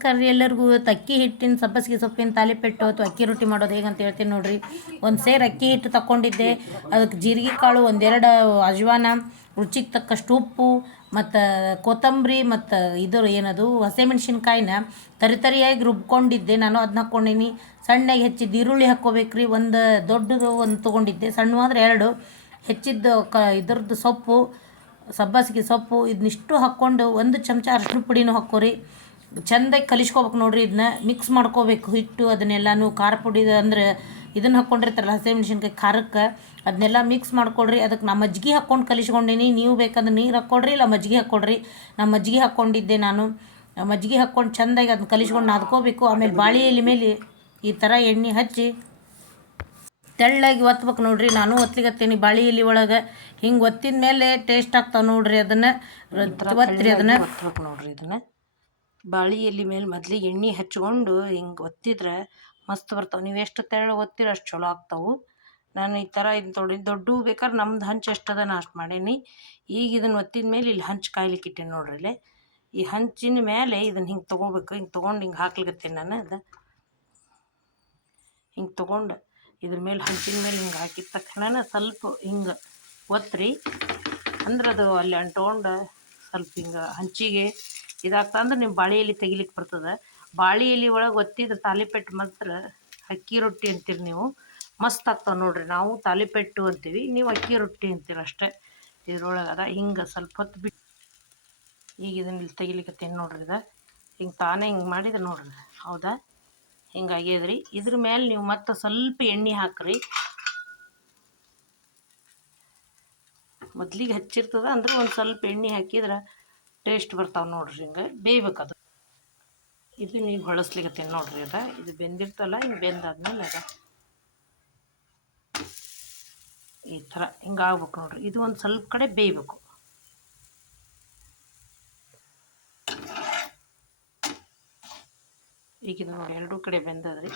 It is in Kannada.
ನಮಸ್ಕಾರ ರೀ ಎಲ್ಲರಿಗೂ. ಅಕ್ಕಿ ಹಿಟ್ಟಿನ ಸಬ್ಬಸಿಗೆ ಸೊಪ್ಪಿನ ತಾಲಿಪೆಟ್ಟು ಅಥವಾ ಅಕ್ಕಿ ರೊಟ್ಟಿ ಮಾಡೋದು ಹೇಗಂತ ಹೇಳ್ತೀನಿ ನೋಡಿರಿ. ಒಂದು ಸೇರು ಅಕ್ಕಿ ಹಿಟ್ಟು ತಗೊಂಡಿದ್ದೆ, ಅದಕ್ಕೆ ಜೀರಿಗೆ ಕಾಳು, ಒಂದೆರಡು ಅಜ್ವಾನ, ರುಚಿಗೆ ತಕ್ಕಷ್ಟು ಉಪ್ಪು ಮತ್ತು ಕೊತ್ತಂಬರಿ ಮತ್ತು ಏನದು ಹಸಿಮೆಣ್ಸಿನ್ಕಾಯಿನ ತರಿಯಾಗಿ ರುಬ್ಕೊಂಡಿದ್ದೆ. ನಾನು ಅದನ್ನ ಹಾಕ್ಕೊಂಡೀನಿ. ಸಣ್ಣಗೆ ಹೆಚ್ಚಿದ್ದು ಈರುಳ್ಳಿ ಹಾಕ್ಕೋಬೇಕು ರೀ. ಒಂದು ದೊಡ್ಡದು ಒಂದು ತೊಗೊಂಡಿದ್ದೆ, ಸಣ್ಣ ಅಂದರೆ 2 ಹೆಚ್ಚಿದ್ದು ಇದ್ರದ್ದು ಸೊಪ್ಪು, ಸಬ್ಬಸಿಗೆ ಸೊಪ್ಪು, ಇದನ್ನಿಷ್ಟು ಹಾಕ್ಕೊಂಡು 1 ಚಮಚ ಅರಿಶಿನ ಪುಡಿನೂ ಹಾಕ್ಕೋರಿ. ಚೆಂದಾಗಿ ಕಲಿಸ್ಕೋಬೇಕು ನೋಡಿರಿ. ಇದನ್ನ ಮಿಕ್ಸ್ ಮಾಡ್ಕೋಬೇಕು ಹಿಟ್ಟು ಅದನ್ನೆಲ್ಲನೂ. ಖಾರ ಪುಡಿ ಅಂದರೆ ಇದನ್ನು ಹಾಕ್ಕೊಂಡಿರ್ತಾರಲ್ಲ ಹಸಿಮೆಣ್ಸಿನ್ಕಾಯಿ ಖಾರಕ್ಕೆ, ಅದನ್ನೆಲ್ಲ ಮಿಕ್ಸ್ ಮಾಡ್ಕೊಡ್ರಿ. ಅದಕ್ಕೆ ನಾ ಮಜ್ಜಿಗೆ ಹಾಕ್ಕೊಂಡು ಕಲಿಸ್ಕೊಂಡೀನಿ. ನೀವು ಬೇಕಾದ್ರೆ ನೀರು ಹಾಕ್ಕೊಡ್ರಿ, ಇಲ್ಲ ಮಜ್ಜಿಗೆ ಹಾಕ್ಕೊಡ್ರಿ. ನಾ ಮಜ್ಜಿಗೆ ಹಾಕ್ಕೊಂಡಿದ್ದೆ. ನಾನು ಮಜ್ಜಿಗೆ ಹಾಕ್ಕೊಂಡು ಚೆಂದಾಗಿ ಅದನ್ನ ಕಲಿಸ್ಕೊಂಡು ನಾದ್ಕೋಬೇಕು. ಆಮೇಲೆ ಬಾಳೆ ಎಲೆ ಮೇಲೆ ಈ ಥರ ಎಣ್ಣೆ ಹಚ್ಚಿ ತೆಳ್ಳಗೆ ಒತ್ಬೇಕು ನೋಡ್ರಿ. ನಾನು ಒತ್ತಲಿಗತ್ತೀನಿ ಬಾಳೆ ಎಲೆ ಒಳಗೆ. ಹಿಂಗೆ ಒತ್ತಿದ ಮೇಲೆ ಟೇಸ್ಟ್ ಆಗ್ತಾವೆ ನೋಡ್ರಿ. ಅದನ್ನು ಒತ್ತಿರಿ, ಅದನ್ನು ಒತ್ತಬೇಕು ನೋಡ್ರಿ. ಇದನ್ನು ಬಾಳೆ ಎಲೆ ಮೇಲೆ ಮೊದಲಿಗೆ ಎಣ್ಣೆ ಹಚ್ಕೊಂಡು ಹಿಂಗೆ ಒತ್ತಿದ್ರೆ ಮಸ್ತ್ ಬರ್ತಾವೆ. ನೀವು ಎಷ್ಟು ತೆಳ್ಳ ಒತ್ತಿರ ಅಷ್ಟು ಚಲೋ ಆಗ್ತಾವೆ. ನಾನು ಈ ಥರ ಇದು ದೊಡ್ಡ ಬೇಕಾದ್ರೆ ನಮ್ದು ಹಂಚು ಎಷ್ಟದ ನಾ ಅಷ್ಟು ಮಾಡೀನಿ. ಈಗ ಇದನ್ನು ಒತ್ತಿದ ಮೇಲೆ ಇಲ್ಲಿ ಹಂಚು ಕಾಯ್ಲಿಕ್ಕೆ ಇಟ್ಟೀನಿ ನೋಡ್ರಿ. ಇಲ್ಲೇ ಈ ಹಂಚಿನ ಮೇಲೆ ಇದನ್ನು ಹಿಂಗೆ ತೊಗೋಬೇಕು. ಹಿಂಗೆ ತೊಗೊಂಡು ಹಿಂಗೆ ಹಾಕ್ಲಿಕತ್ತೀನಿ ನಾನು. ಅದು ಹಿಂಗೆ ತೊಗೊಂಡು ಇದ್ರ ಮೇಲೆ ಹಂಚಿನ ಮೇಲೆ ಹಿಂಗೆ ಹಾಕಿದ ತಕ್ಷಣ ಸ್ವಲ್ಪ ಹಿಂಗೆ ಒತ್ತಿರಿ. ಅಂದ್ರೆ ಅದು ಅಲ್ಲಿ ಅಂಟ್ಕೊಂಡು ಸ್ವಲ್ಪ ಹಿಂಗೆ ಹಂಚಿಗೆ ಇದಾಗ್ತದೆ. ಅಂದ್ರೆ ನೀವು ಬಾಳೆ ಎಲೆ ತೆಗಿಲಿಕ್ಕೆ ಬರ್ತದೆ. ಬಾಳೆ ಎಲೆ ಒಳಗೆ ಒತ್ತಿದ್ರೆ ತಾಲಿಪೆಟ್ಟು ಮಾತ್ರ ಅಕ್ಕಿ ರೊಟ್ಟಿ ಅಂತೀರಿ ನೀವು. ಮಸ್ತ್ ಆಗ್ತಾವೆ ನೋಡ್ರಿ. ನಾವು ತಾಲಿಪೆಟ್ಟು ಅಂತೀವಿ, ನೀವು ಅಕ್ಕಿ ರೊಟ್ಟಿ ಅಂತೀರಿ ಅಷ್ಟೇ. ಇದ್ರೊಳಗೆ ಅದ ಹಿಂಗೆ ಸ್ವಲ್ಪ ಹೊತ್ತು ಬಿಟ್ಟು ಈಗ ಇದನ್ನ ಇಲ್ಲಿ ತೆಗಿಲಿಕ್ಕತ್ತೇನು ನೋಡ್ರಿ. ಇದು ಹಿಂಗೆ ತಾನೇ ಹಿಂಗೆ ಮಾಡಿದ್ರೆ ನೋಡ್ರಿ, ಹೌದಾ ಹಿಂಗಾಗ್ಯದ್ರಿ. ಇದ್ರ ಮೇಲೆ ನೀವು ಮತ್ತೆ ಸ್ವಲ್ಪ ಎಣ್ಣೆ ಹಾಕ್ರಿ. ಮೊದ್ಲಿಗೆ ಹಚ್ಚಿರ್ತದ ಅಂದ್ರೆ ಒಂದು ಸ್ವಲ್ಪ ಎಣ್ಣೆ ಹಾಕಿದ್ರೆ ಟೇಸ್ಟ್ ಬರ್ತಾವೆ ನೋಡ್ರಿ. ಹಿಂಗೆ ಬೇಯ್ಬೇಕದು. ಇದು ನೀವು ಹೊಳಸ್ಲಿಕ್ಕತ್ತೀನಿ ನೋಡ್ರಿ. ಇದು ಬೆಂದಿರ್ತಲ್ಲ, ಹಿಂಗೆ ಬೆಂದಾದ್ಮೇಲೆ ಈ ಥರ ಹಿಂಗೆ ಆಗ್ಬೇಕು ನೋಡ್ರಿ. ಇದು ಒಂದು ಸ್ವಲ್ಪ ಕಡೆ ಬೇಯಬೇಕು. ಈಗ ಇದು ನೋಡಿ 2 ಕಡೆ ಬೆಂದದ್ರಿ.